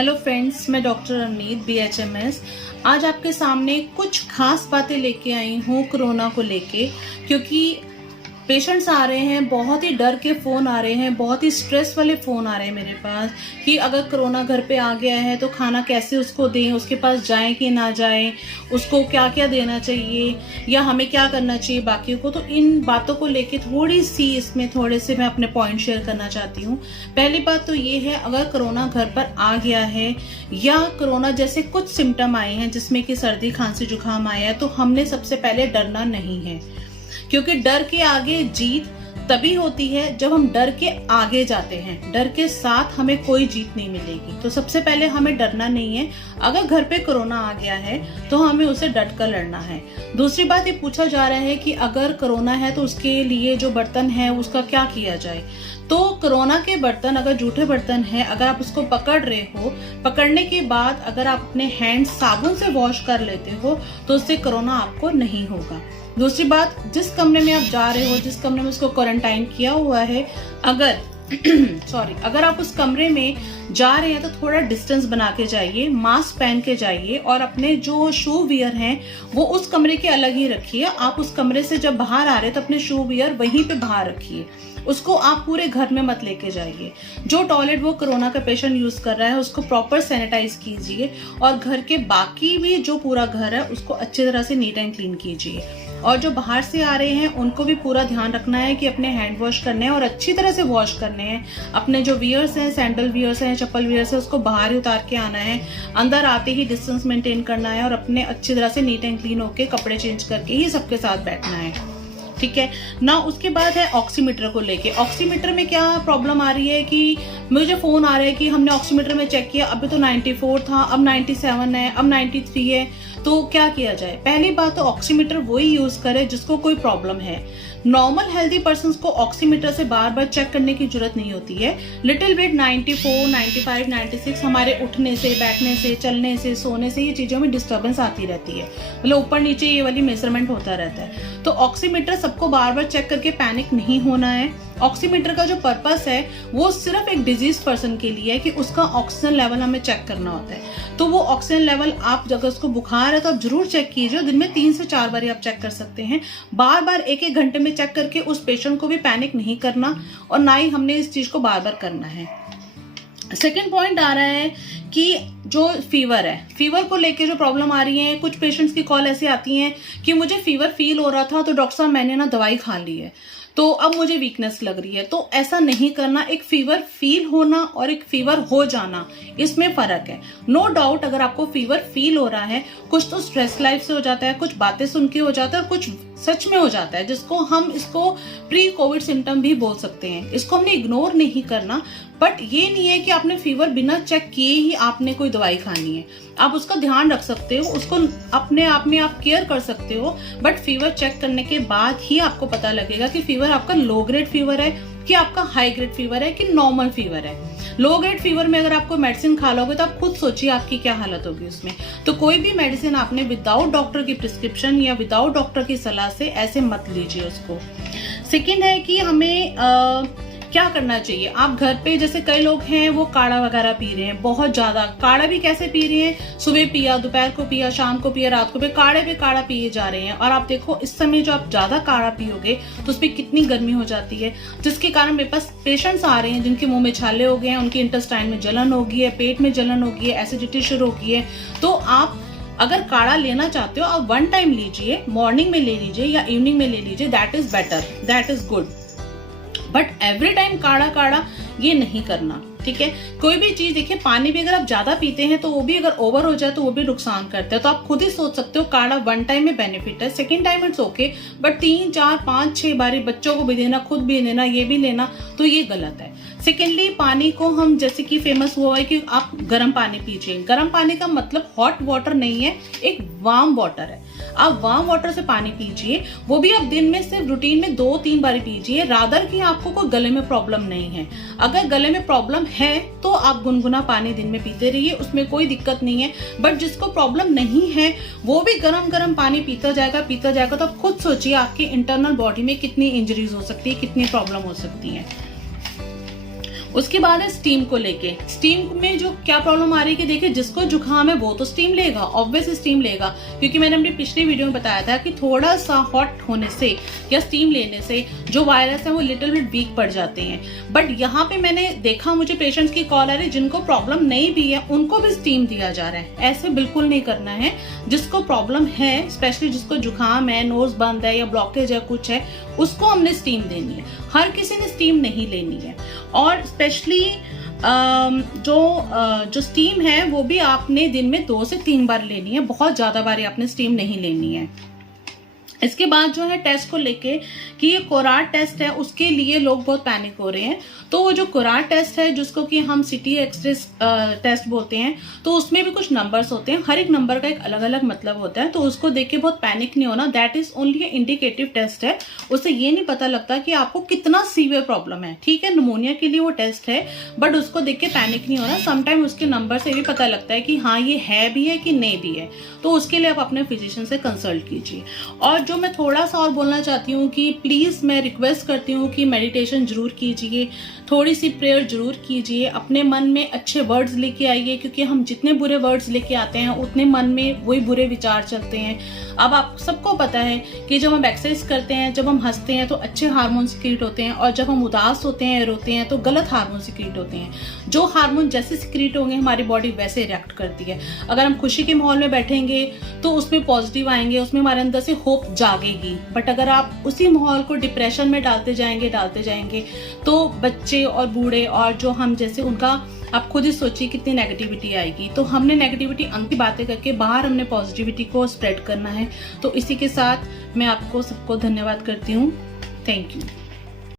Hello friends, मैं doctor Amit BHMS आज आपके सामने कुछ खास बातें लेके आई हूँ कोरोना को लेके, क्योंकि पेशेंट्स आ रहे हैं, बहुत ही डर के फ़ोन आ रहे हैं, बहुत ही स्ट्रेस वाले फ़ोन आ रहे हैं मेरे पास कि अगर कोरोना घर पे आ गया है तो खाना कैसे उसको दें, उसके पास जाएं कि ना जाएं, उसको क्या क्या देना चाहिए या हमें क्या करना चाहिए बाकियों को। तो इन बातों को लेके थोड़े से मैं अपने पॉइंट शेयर करना चाहती हूँ। पहली बात तो ये है, अगर कोरोना घर पर आ गया है या कोरोना जैसे कुछ सिम्टम आए हैं जिसमें कि सर्दी खांसी जुकाम आया है, तो हमने सबसे पहले डरना नहीं है, क्योंकि डर के आगे जीत तभी होती है जब हम डर के आगे जाते हैं। डर के साथ हमें कोई जीत नहीं मिलेगी। तो सबसे पहले हमें डरना नहीं है। अगर घर पे कोरोना आ गया है तो हमें उसे डट कर लड़ना है। दूसरी बात ये पूछा जा रहा है कि अगर कोरोना है तो उसके लिए जो बर्तन है उसका क्या किया जाए। तो कोरोना के बर्तन अगर जूठे बर्तन है, अगर आप उसको पकड़ रहे हो, पकड़ने के बाद अगर आप अपने हैंड साबुन से वॉश कर लेते हो तो उससे कोरोना आपको नहीं होगा। दूसरी बात, जिस कमरे में आप जा रहे हो, जिस कमरे में उसको क्वारंटाइन किया हुआ है, अगर आप उस कमरे में जा रहे हैं तो थोड़ा डिस्टेंस बना के जाइए, मास्क पहन के जाइए और अपने जो शू वियर हैं वो उस कमरे के अलग ही रखिए। आप उस कमरे से जब बाहर आ रहे हैं तो अपने शू वियर वहीं पे बाहर रखिए, उसको आप पूरे घर में मत लेके जाइए। जो टॉयलेट वो कोरोना का पेशेंट यूज कर रहा है उसको प्रॉपर सैनिटाइज कीजिए और घर के बाकी भी जो पूरा घर है उसको अच्छी तरह से नीट एंड क्लीन कीजिए। और जो बाहर से आ रहे हैं उनको भी पूरा ध्यान रखना है कि अपने हैंड वॉश करने हैं और अच्छी तरह से वॉश करने हैं। अपने जो वियर्स हैं, सैंडल वियर्स हैं, चप्पल वियर्स है, उसको बाहर ही उतार के आना है। अंदर आते ही डिस्टेंस मेंटेन करना है और अपने अच्छी तरह से नीट एंड क्लीन होके कपड़े चेंज करके ही सबके साथ बैठना है। ठीक है ना। उसके बाद है ऑक्सीमीटर को लेके। ऑक्सीमीटर में क्या प्रॉब्लम आ रही है कि मुझे फोन आ रहा है कि हमने ऑक्सीमीटर में चेक किया, अभी तो 94 था, अब 97 है, अब 93 है, तो क्या किया जाए। पहली बात तो ऑक्सीमीटर वही यूज करे जिसको कोई प्रॉब्लम है। नॉर्मल हेल्दी पर्सन को ऑक्सीमीटर से बार बार चेक करने की जरूरत नहीं होती है। लिटिल बिट 94, 95, 96 हमारे उठने से, बैठने से, चलने से, सोने से, ये चीजों में डिस्टर्बेंस आती रहती है, मतलब ऊपर नीचे ये वाली मेजरमेंट होता रहता है। तो ऑक्सीमीटर सबको बार बार चेक करके पैनिक नहीं होना है। ऑक्सीमीटर का जो पर्पस है वो सिर्फ एक डिजीज पर्सन के लिए है कि उसका ऑक्सीजन लेवल हमें चेक करना होता है। तो वो ऑक्सीजन लेवल आप अगर उसको बुखार है तो आप जरूर चेक कीजिए। दिन में 3 से 4 बार आप चेक कर सकते हैं। बार बार एक एक घंटे में चेक करके उस पेशेंट को भी पैनिक नहीं करना और ना ही हमने इस चीज को बार बार करना है। सेकेंड पॉइंट आ रहा है कि जो फीवर है, फीवर को लेके जो प्रॉब्लम आ रही है, कुछ पेशेंट्स की कॉल ऐसी आती हैं कि मुझे फीवर फील हो रहा था तो डॉक्टर साहब मैंने ना दवाई खा ली है तो अब मुझे वीकनेस लग रही है। तो ऐसा नहीं करना। एक फीवर फील होना और एक फीवर हो जाना, इसमें फर्क है। नो डाउट अगर आपको फीवर फील हो रहा है, कुछ तो स्ट्रेस लाइफ से हो जाता है, कुछ बातें सुन के हो जाता है और कुछ सच में हो जाता है, जिसको हम इसको प्री कोविड सिम्टम भी बोल सकते हैं। इसको हमने इग्नोर नहीं करना। बट ये नहीं है कि आपने फीवर बिना चेक किए ही आपने कोई दवाई खानी है। आप उसका ध्यान रख सकते हो, उसको अपने आप में आप केयर कर सकते हो, बट फीवर चेक करने के बाद ही आपको पता लगेगा कि फीवर आपका लो ग्रेड फीवर है कि आपका हाई ग्रेड फीवर है कि नॉर्मल फीवर है। लो ग्रेड फीवर में अगर आपको मेडिसिन खा लोगे तो आप खुद सोचिए आपकी क्या हालत होगी उसमें। तो कोई भी मेडिसिन आपने विदाउट डॉक्टर की प्रिस्क्रिप्शन या विदाउट डॉक्टर की सलाह से ऐसे मत लीजिए उसको। सेकेंड है कि हमें क्या करना चाहिए। आप घर पे, जैसे कई लोग हैं वो काढ़ा वगैरह पी रहे हैं, बहुत ज्यादा काढ़ा भी कैसे पी रहे हैं, सुबह पिया, दोपहर को पिया, शाम को पिया, रात को पिया, काढ़े पे काढ़ा पिए जा रहे हैं। और आप देखो इस समय जो आप ज्यादा काढ़ा पियोगे तो उसपे कितनी गर्मी हो जाती है, जिसके कारण मेरे पास पेशेंट्स आ रहे हैं जिनके मुंह में छाले हो गए हैं, उनके इंटेस्टाइन में जलन हो गई है, पेट में जलन हो गई है, एसिडिटी शुरू हो गई है। तो आप अगर काढ़ा लेना चाहते हो आप 1 टाइम लीजिए, मॉर्निंग में ले लीजिए या इवनिंग में ले लीजिए, that is better, that is good. But every time काढ़ा ये नहीं करना। ठीक है। कोई भी चीज देखिए, पानी भी अगर आप ज्यादा पीते हैं तो वो भी अगर ओवर हो जाए तो वो भी नुकसान करता है। तो आप खुद ही सोच सकते हो, काढ़ा 1 टाइम में बेनिफिट है, second time it's okay, but 3, 4, 5, 6 बारी बच्चों को भी देना, खुद भी देना, ये भी लेना, तो ये गलत है। सेकेंडली, पानी को हम, जैसे कि फेमस हुआ है कि आप गर्म पानी पीजिए। गर्म पानी का मतलब हॉट वाटर नहीं है, एक वार्म वाटर है। आप वार्म वाटर से पानी पीजिए, वो भी आप दिन में सिर्फ रूटीन में 2-3 बार पीजिए, रादर कि आपको कोई गले में प्रॉब्लम नहीं है। अगर गले में प्रॉब्लम है तो आप गुनगुना पानी दिन में पीते रहिए, उसमें कोई दिक्कत नहीं है। बट जिसको प्रॉब्लम नहीं है वो भी गरम गरम पानी पीता जाएगा तो आप खुद सोचिए आपकी इंटरनल बॉडी में कितनी इंजरीज हो सकती है, कितनी प्रॉब्लम हो सकती है। उसके बाद है स्टीम को लेके। स्टीम में जो क्या प्रॉब्लम आ रही है कि देखिए जिसको जुकाम है वो तो स्टीम लेगा, ऑब्वियस स्टीम लेगा, क्योंकि मैंने अपनी पिछली वीडियो में बताया था कि थोड़ा सा हॉट होने से या स्टीम लेने से जो वायरस है वो लिटिल बिट वीक पड़ जाते हैं। बट यहाँ पे मैंने देखा, मुझे पेशेंट्स की कॉल आ रही है जिनको प्रॉब्लम नहीं भी है उनको भी स्टीम दिया जा रहा है। ऐसे बिल्कुल नहीं करना है। जिसको प्रॉब्लम है, स्पेशली जिसको जुकाम है, नोज बंद है या ब्लॉकेज है, कुछ है, उसको हमने स्टीम देनी है। हर किसी ने स्टीम नहीं लेनी है। और स्पेशली जो स्टीम है वो भी आपने दिन में 2 से 3 बार लेनी है, बहुत ज्यादा बार आपने स्टीम नहीं लेनी है। इसके बाद जो है टेस्ट को लेके कि ये कोराट टेस्ट है, उसके लिए लोग बहुत पैनिक हो रहे हैं। तो वो जो कोराट टेस्ट है जिसको कि हम सिटी एक्सरे टेस्ट बोलते हैं, तो उसमें भी कुछ नंबर्स होते हैं, हर एक नंबर का एक अलग अलग मतलब होता है। तो उसको देख के बहुत पैनिक नहीं होना। That is only indicative test है। उससे ये नहीं पता लगता कि आपको कितना सीवियर प्रॉब्लम है। ठीक है, निमोनिया के लिए वो टेस्ट है, बट उसको देख के पैनिक नहीं होना। समटाइम उसके नंबर से भी पता लगता है कि हाँ ये है भी है कि नहीं भी है। तो उसके लिए आप अपने फिजिशियन से कंसल्ट कीजिए। और जो मैं थोड़ा सा और बोलना चाहती हूँ कि प्लीज मैं रिक्वेस्ट करती हूँ कि मेडिटेशन जरूर कीजिए, थोड़ी सी प्रेयर जरूर कीजिए, अपने मन में अच्छे वर्ड्स लेके आइए, क्योंकि हम जितने बुरे वर्ड्स लेके आते हैं उतने मन में वही बुरे विचार चलते हैं। अब आप सबको पता है कि जब हम एक्सरसाइज करते हैं, जब हम हंसते हैं तो अच्छे हार्मोन सिक्रीट होते हैं, और जब हम उदास होते हैं, रोते हैं तो गलत हार्मोन सिक्रीट होते हैं। जो हार्मोन जैसे सिक्रीट होंगे हमारी बॉडी वैसे रिएक्ट करती है। अगर हम खुशी के माहौल में बैठेंगे तो उसमें पॉजिटिव आएंगे, उसमें हमारे अंदर से होप जागेगी। बट अगर आप उसी माहौल को डिप्रेशन में डालते जाएंगे तो बच्चे और बूढ़े और जो हम जैसे उनका, आप खुद ही सोचिए कितनी नेगेटिविटी आएगी। तो हमने नेगेटिविटी अंदर बातें करके बाहर हमने पॉजिटिविटी को स्प्रेड करना है। तो इसी के साथ मैं आपको सबको धन्यवाद करती हूँ। Thank you.